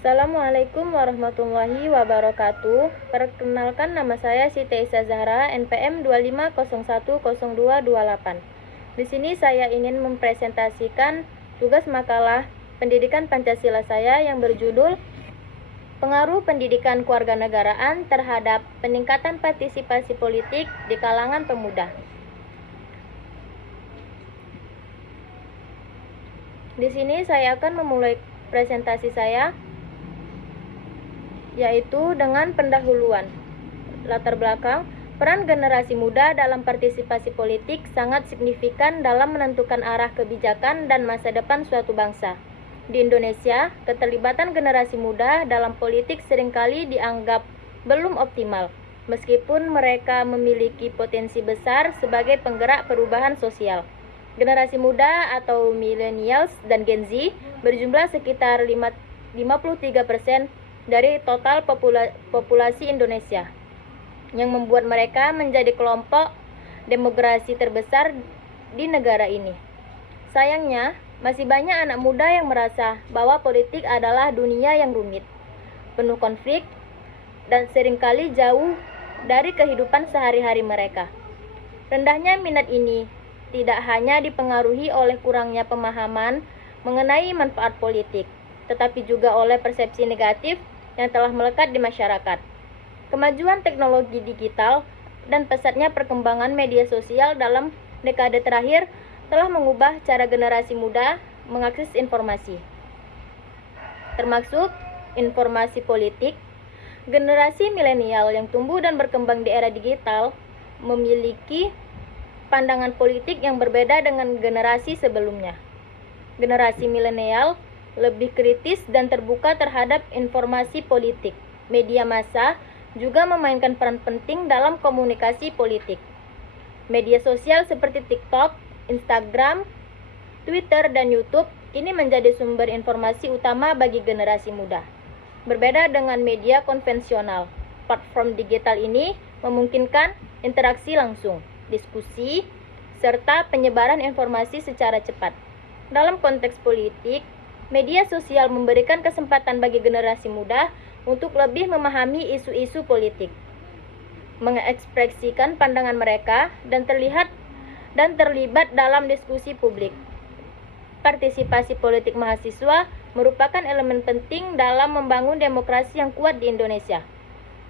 Assalamualaikum warahmatullahi wabarakatuh. Perkenalkan, nama saya Siti Aisyah Zahra, NPM 25010228. Di sini saya ingin mempresentasikan tugas makalah pendidikan Pancasila saya yang berjudul Pengaruh Pendidikan Kewarganegaraan terhadap Peningkatan Partisipasi Politik di Kalangan Pemuda. Di sini saya akan memulai presentasi saya, yaitu dengan pendahuluan. Latar belakang, peran generasi muda dalam partisipasi politik sangat signifikan dalam menentukan arah kebijakan dan masa depan suatu bangsa. Di Indonesia, keterlibatan generasi muda dalam politik seringkali dianggap belum optimal, meskipun mereka memiliki potensi besar sebagai penggerak perubahan sosial. Generasi muda atau millennials dan Gen Z berjumlah sekitar 53% dari total populasi Indonesia, yang membuat mereka menjadi kelompok demografi terbesar di negara ini. Sayangnya, masih banyak anak muda yang merasa bahwa politik adalah dunia yang rumit, penuh konflik, dan seringkali jauh dari kehidupan sehari-hari mereka. Rendahnya minat ini tidak hanya dipengaruhi oleh kurangnya pemahaman mengenai manfaat politik, tetapi juga oleh persepsi negatif yang telah melekat di masyarakat. Kemajuan teknologi digital dan pesatnya perkembangan media sosial dalam dekade terakhir telah mengubah cara generasi muda mengakses informasi, termasuk informasi politik. Generasi milenial yang tumbuh dan berkembang di era digital memiliki pandangan politik yang berbeda dengan generasi sebelumnya. Generasi milenial lebih kritis dan terbuka terhadap informasi politik. Media massa juga memainkan peran penting dalam komunikasi politik. Media sosial seperti TikTok, Instagram, Twitter, dan YouTube kini menjadi sumber informasi utama bagi generasi muda. Berbeda dengan media konvensional, platform digital ini memungkinkan interaksi langsung, diskusi, serta penyebaran informasi secara cepat. Dalam konteks politik, media sosial memberikan kesempatan bagi generasi muda untuk lebih memahami isu-isu politik, mengekspresikan pandangan mereka, dan terlibat dalam diskusi publik. Partisipasi politik mahasiswa merupakan elemen penting dalam membangun demokrasi yang kuat di Indonesia.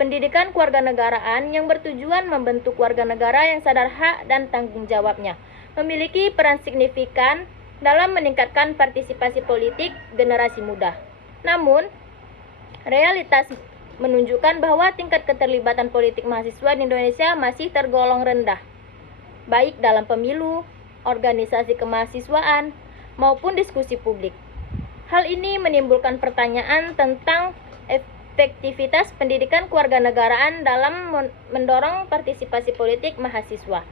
Pendidikan kewarganegaraan yang bertujuan membentuk warga negara yang sadar hak dan tanggung jawabnya memiliki peran signifikan dalam meningkatkan partisipasi politik generasi muda. Namun, realitas menunjukkan bahwa tingkat keterlibatan politik mahasiswa di Indonesia masih tergolong rendah, baik dalam pemilu, organisasi kemahasiswaan, maupun diskusi publik. Hal ini menimbulkan pertanyaan tentang efektivitas pendidikan kewarganegaraan dalam mendorong partisipasi politik mahasiswa.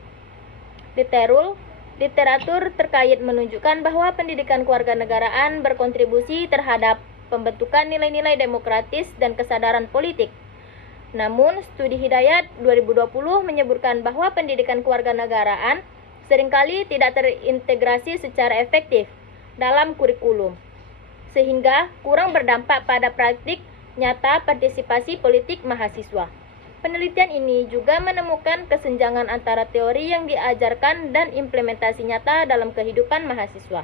Literatur terkait menunjukkan bahwa pendidikan kewarganegaraan berkontribusi terhadap pembentukan nilai-nilai demokratis dan kesadaran politik. Namun, studi Hidayat 2020 menyebutkan bahwa pendidikan kewarganegaraan seringkali tidak terintegrasi secara efektif dalam kurikulum, sehingga kurang berdampak pada praktik nyata partisipasi politik mahasiswa. Penelitian ini juga menemukan kesenjangan antara teori yang diajarkan dan implementasi nyata dalam kehidupan mahasiswa.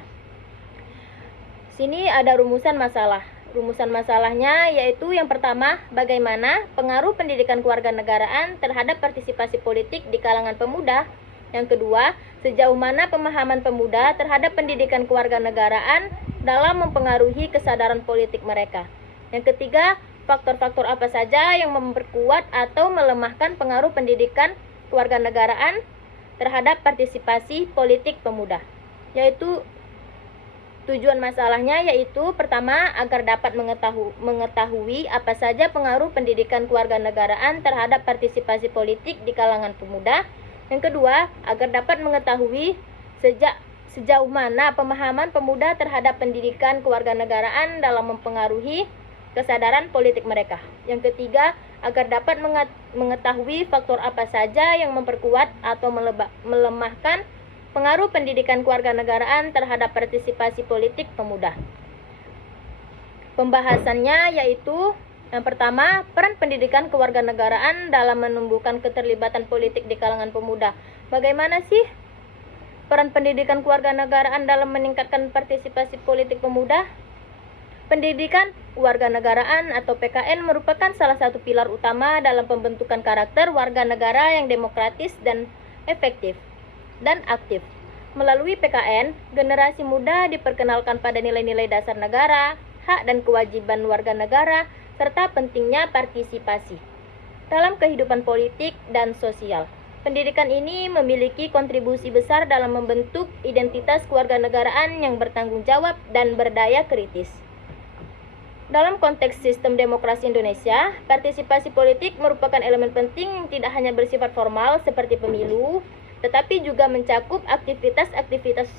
Sini ada rumusan masalah. Rumusan masalahnya yaitu yang pertama, bagaimana pengaruh pendidikan kewarganegaraan terhadap partisipasi politik di kalangan pemuda. Yang kedua, sejauh mana pemahaman pemuda terhadap pendidikan kewarganegaraan dalam mempengaruhi kesadaran politik mereka. Yang ketiga, faktor-faktor apa saja yang memperkuat atau melemahkan pengaruh pendidikan kewarganegaraan terhadap partisipasi politik pemuda. Yaitu tujuan masalahnya yaitu pertama, agar dapat mengetahui apa saja pengaruh pendidikan kewarganegaraan terhadap partisipasi politik di kalangan pemuda. Yang kedua, agar dapat mengetahui sejauh mana pemahaman pemuda terhadap pendidikan kewarganegaraan dalam mempengaruhi kesadaran politik mereka. Yang ketiga, agar dapat mengetahui faktor apa saja yang memperkuat atau melemahkan pengaruh pendidikan kewarganegaraan terhadap partisipasi politik pemuda. Pembahasannya yaitu yang pertama, peran pendidikan kewarganegaraan dalam menumbuhkan keterlibatan politik di kalangan pemuda. Bagaimana sih peran pendidikan kewarganegaraan dalam meningkatkan partisipasi politik pemuda? Pendidikan kewarganegaraan atau PKN merupakan salah satu pilar utama dalam pembentukan karakter warga negara yang demokratis dan efektif dan aktif. Melalui PKN, generasi muda diperkenalkan pada nilai-nilai dasar negara, hak dan kewajiban warga negara, serta pentingnya partisipasi dalam kehidupan politik dan sosial. Pendidikan ini memiliki kontribusi besar dalam membentuk identitas kewarganegaraan yang bertanggung jawab dan berdaya kritis. Dalam konteks sistem demokrasi Indonesia, partisipasi politik merupakan elemen penting yang tidak hanya bersifat formal seperti pemilu, tetapi juga mencakup aktivitas-aktivitas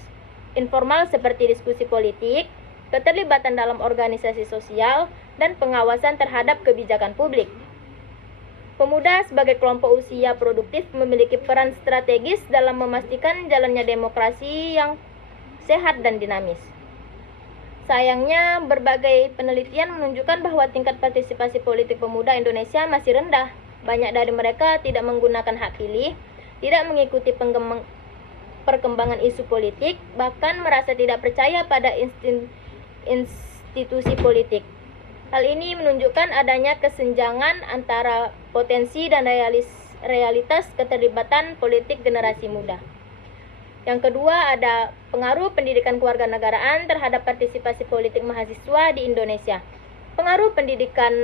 informal seperti diskusi politik, keterlibatan dalam organisasi sosial, dan pengawasan terhadap kebijakan publik. Pemuda sebagai kelompok usia produktif memiliki peran strategis dalam memastikan jalannya demokrasi yang sehat dan dinamis. Sayangnya, berbagai penelitian menunjukkan bahwa tingkat partisipasi politik pemuda Indonesia masih rendah. Banyak dari mereka tidak menggunakan hak pilih, tidak mengikuti perkembangan isu politik, bahkan merasa tidak percaya pada institusi politik. Hal ini menunjukkan adanya kesenjangan antara potensi dan realitas keterlibatan politik generasi muda. Yang kedua, ada pengaruh pendidikan kewarganegaraan terhadap partisipasi politik mahasiswa di Indonesia. Pengaruh pendidikan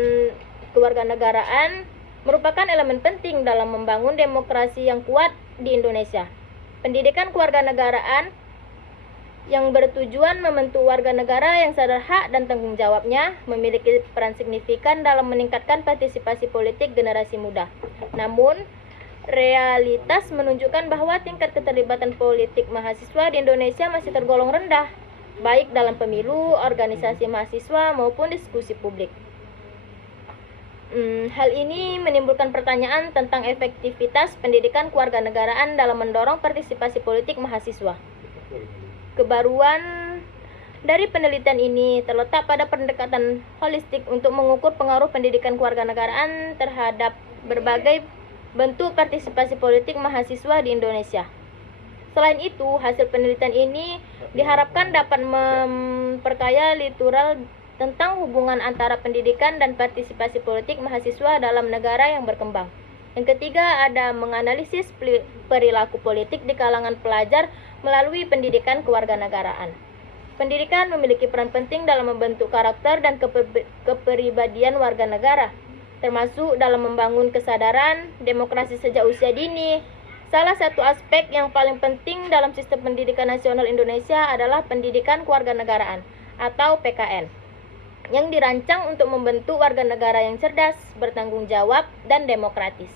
kewarganegaraan merupakan elemen penting dalam membangun demokrasi yang kuat di Indonesia. Pendidikan kewarganegaraan yang bertujuan membentuk warga negara yang sadar hak dan tanggung jawabnya memiliki peran signifikan dalam meningkatkan partisipasi politik generasi muda. Namun, realitas menunjukkan bahwa tingkat keterlibatan politik mahasiswa di Indonesia masih tergolong rendah, baik dalam pemilu, organisasi mahasiswa, maupun diskusi publik. Hal ini menimbulkan pertanyaan tentang efektivitas pendidikan kewarganegaraan dalam mendorong partisipasi politik mahasiswa. Kebaruan dari penelitian ini terletak pada pendekatan holistik untuk mengukur pengaruh pendidikan kewarganegaraan terhadap berbagai bentuk partisipasi politik mahasiswa di Indonesia. Selain itu, hasil penelitian ini diharapkan dapat memperkaya literal tentang hubungan antara pendidikan dan partisipasi politik mahasiswa dalam negara yang berkembang. Yang ketiga, ada menganalisis perilaku politik di kalangan pelajar melalui pendidikan kewarganegaraan. Pendidikan memiliki peran penting dalam membentuk karakter dan kepribadian warga negara, termasuk dalam membangun kesadaran demokrasi sejak usia dini. Salah satu aspek yang paling penting dalam sistem pendidikan nasional Indonesia adalah pendidikan kewarganegaraan atau PKN, yang dirancang untuk membentuk warga negara yang cerdas, bertanggung jawab, dan demokratis.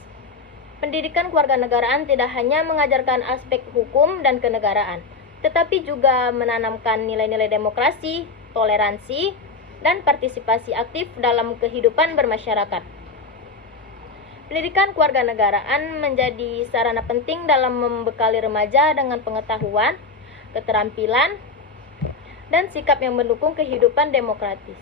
Pendidikan kewarganegaraan tidak hanya mengajarkan aspek hukum dan kenegaraan, tetapi juga menanamkan nilai-nilai demokrasi, toleransi, dan partisipasi aktif dalam kehidupan bermasyarakat. Pendidikan kewarganegaraan menjadi sarana penting dalam membekali remaja dengan pengetahuan, keterampilan, dan sikap yang mendukung kehidupan demokratis.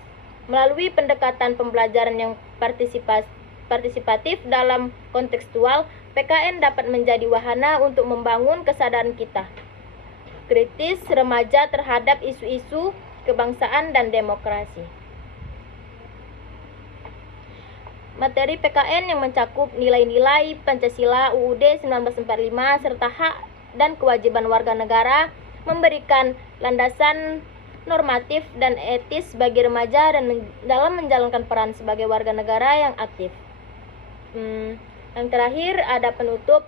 Melalui pendekatan pembelajaran yang partisipatif dalam kontekstual, PKN dapat menjadi wahana untuk membangun kesadaran kita kritis remaja terhadap isu-isu kebangsaan dan demokrasi. Materi PKN yang mencakup nilai-nilai Pancasila UUD 1945 serta hak dan kewajiban warga negara memberikan landasan normatif dan etis bagi remaja dan dalam menjalankan peran sebagai warga negara yang aktif. Yang terakhir ada penutup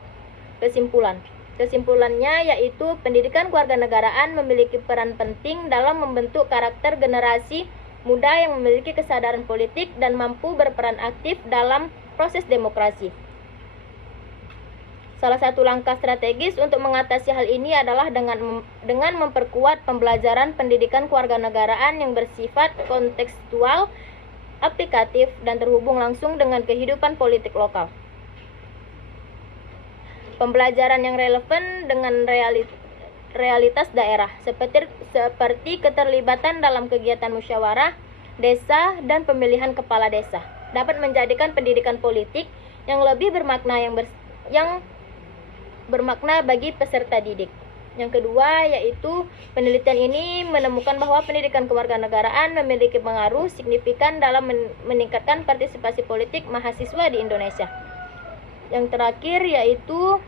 kesimpulan. Kesimpulannya yaitu pendidikan kewarganegaraan memiliki peran penting dalam membentuk karakter generasi muda yang memiliki kesadaran politik dan mampu berperan aktif dalam proses demokrasi. Salah satu langkah strategis untuk mengatasi hal ini adalah dengan memperkuat pembelajaran pendidikan kewarganegaraan yang bersifat kontekstual, aplikatif, dan terhubung langsung dengan kehidupan politik lokal. Pembelajaran yang relevan dengan realitas daerah, seperti keterlibatan dalam kegiatan musyawarah, desa, dan pemilihan kepala desa. Dapat menjadikan pendidikan politik yang lebih bermakna yang bermakna bagi peserta didik. Yang kedua yaitu penelitian ini menemukan bahwa pendidikan kewarganegaraan memiliki pengaruh signifikan dalam meningkatkan partisipasi politik mahasiswa di Indonesia. Yang terakhir yaitu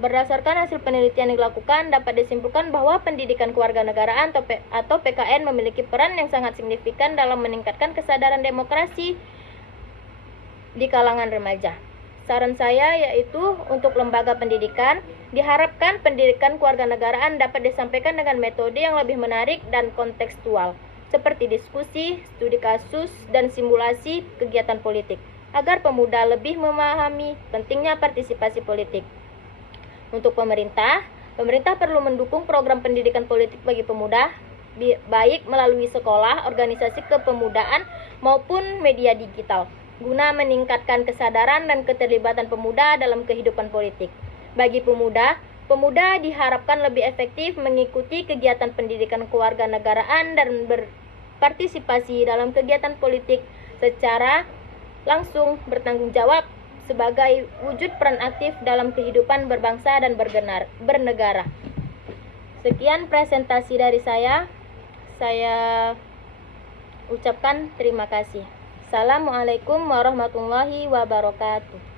berdasarkan hasil penelitian yang dilakukan dapat disimpulkan bahwa pendidikan kewarganegaraan atau PKN memiliki peran yang sangat signifikan dalam meningkatkan kesadaran demokrasi di kalangan remaja. Saran saya yaitu untuk lembaga pendidikan, diharapkan pendidikan kewarganegaraan dapat disampaikan dengan metode yang lebih menarik dan kontekstual, seperti diskusi, studi kasus, dan simulasi kegiatan politik, agar pemuda lebih memahami pentingnya partisipasi politik. Untuk pemerintah perlu mendukung program pendidikan politik bagi pemuda, baik melalui sekolah, organisasi kepemudaan, maupun media digital, guna meningkatkan kesadaran dan keterlibatan pemuda dalam kehidupan politik. Bagi pemuda diharapkan lebih efektif mengikuti kegiatan pendidikan kewarganegaraan dan berpartisipasi dalam kegiatan politik secara langsung bertanggung jawab sebagai wujud peran aktif dalam kehidupan berbangsa dan bernegara. Sekian presentasi dari saya ucapkan terima kasih. Assalamualaikum warahmatullahi wabarakatuh.